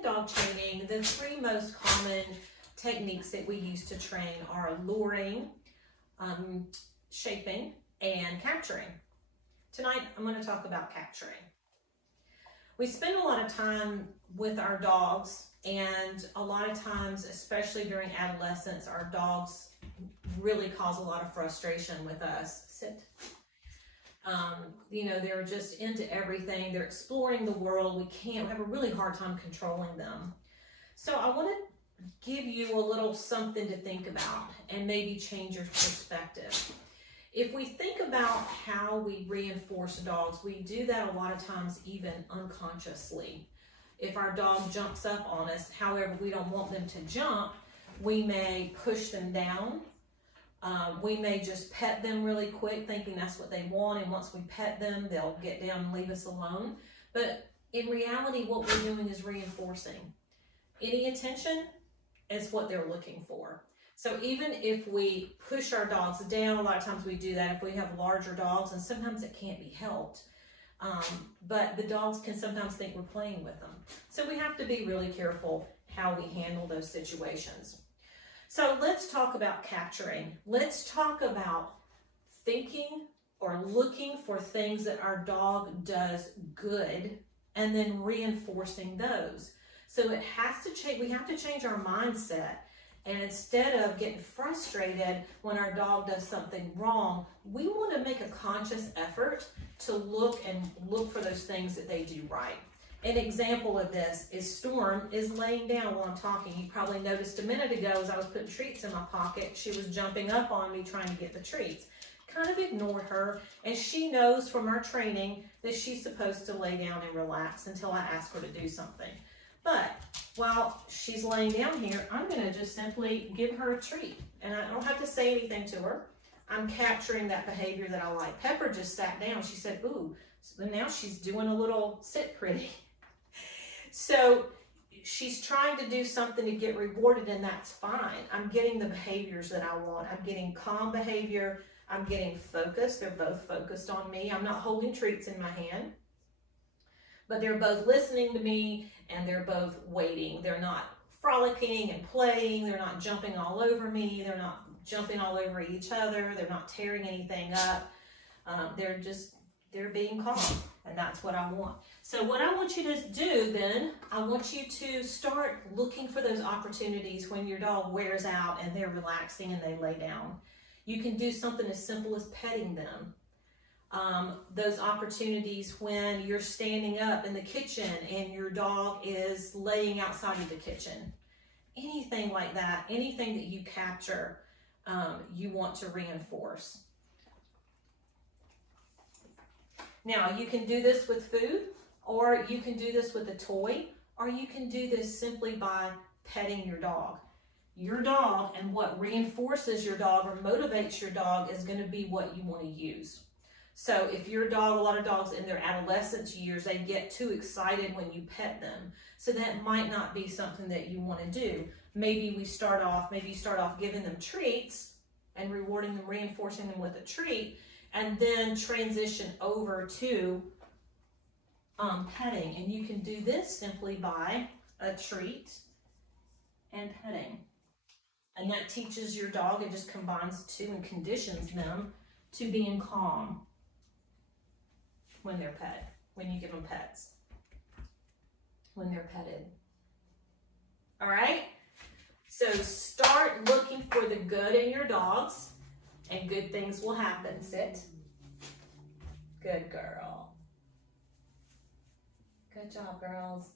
in dog training, the three most common techniques that we use to train are luring, shaping, and capturing. Tonight, I'm going to talk about capturing. We spend a lot of time with our dogs, and a lot of times, especially during adolescence, our dogs really cause a lot of frustration with us. Sit. They're just into everything. They're exploring the world. We have a really hard time controlling them. So I want to give you a little something to think about and maybe change your perspective. If we think about how we reinforce dogs, we do that a lot of times even unconsciously. If our dog jumps up on us, however, we don't want them to jump, we may push them down. We may just pet them really quick, thinking that's what they want, and once we pet them, they'll get down and leave us alone. But in reality, what we're doing is reinforcing. Any attention is what they're looking for. So even if we push our dogs down, a lot of times we do that if we have larger dogs, and sometimes it can't be helped. But the dogs can sometimes think we're playing with them. So we have to be really careful how we handle those situations. So let's talk about capturing. Let's talk about thinking or looking for things that our dog does good and then reinforcing those. So it has to change. We have to change our mindset. And instead of getting frustrated when our dog does something wrong, we want to make a conscious effort to look for those things that they do right. An example of this is Storm is laying down while I'm talking. You probably noticed a minute ago as I was putting treats in my pocket, she was jumping up on me trying to get the treats. Kind of ignored her, and she knows from our training that she's supposed to lay down and relax until I ask her to do something. But while she's laying down here, I'm going to just simply give her a treat, and I don't have to say anything to her. I'm capturing that behavior that I like. Pepper just sat down. She said, ooh, so now she's doing a little sit pretty. So she's trying to do something to get rewarded, and that's fine. I'm getting the behaviors that I want. I'm getting calm behavior. I'm getting focused. They're both focused on me. I'm not holding treats in my hand, but they're both listening to me, and they're both waiting. They're not frolicking and playing. They're not jumping all over me. They're not jumping all over each other. They're not tearing anything up. They're being calm, and that's what I want. So what I want you to do then, I want you to start looking for those opportunities when your dog wears out and they're relaxing and they lay down. You can do something as simple as petting them. Those opportunities when you're standing up in the kitchen and your dog is laying outside of the kitchen. Anything like that, anything that you capture, you want to reinforce. Now, you can do this with food, or you can do this with a toy, or you can do this simply by petting your dog. Your dog and what reinforces your dog or motivates your dog is going to be what you want to use. So if your dog, a lot of dogs in their adolescence years, they get too excited when you pet them. So that might not be something that you want to do. Maybe you start off giving them treats and rewarding them, reinforcing them with a treat, and then transition over to petting. And you can do this simply by a treat and petting. And that teaches your dog, it just combines the two and conditions them to being calm when they're pet, when you give them pets, when they're petted. All right? So start looking for the good in your dogs, and good things will happen. Sit. Good girl. Good job, girls.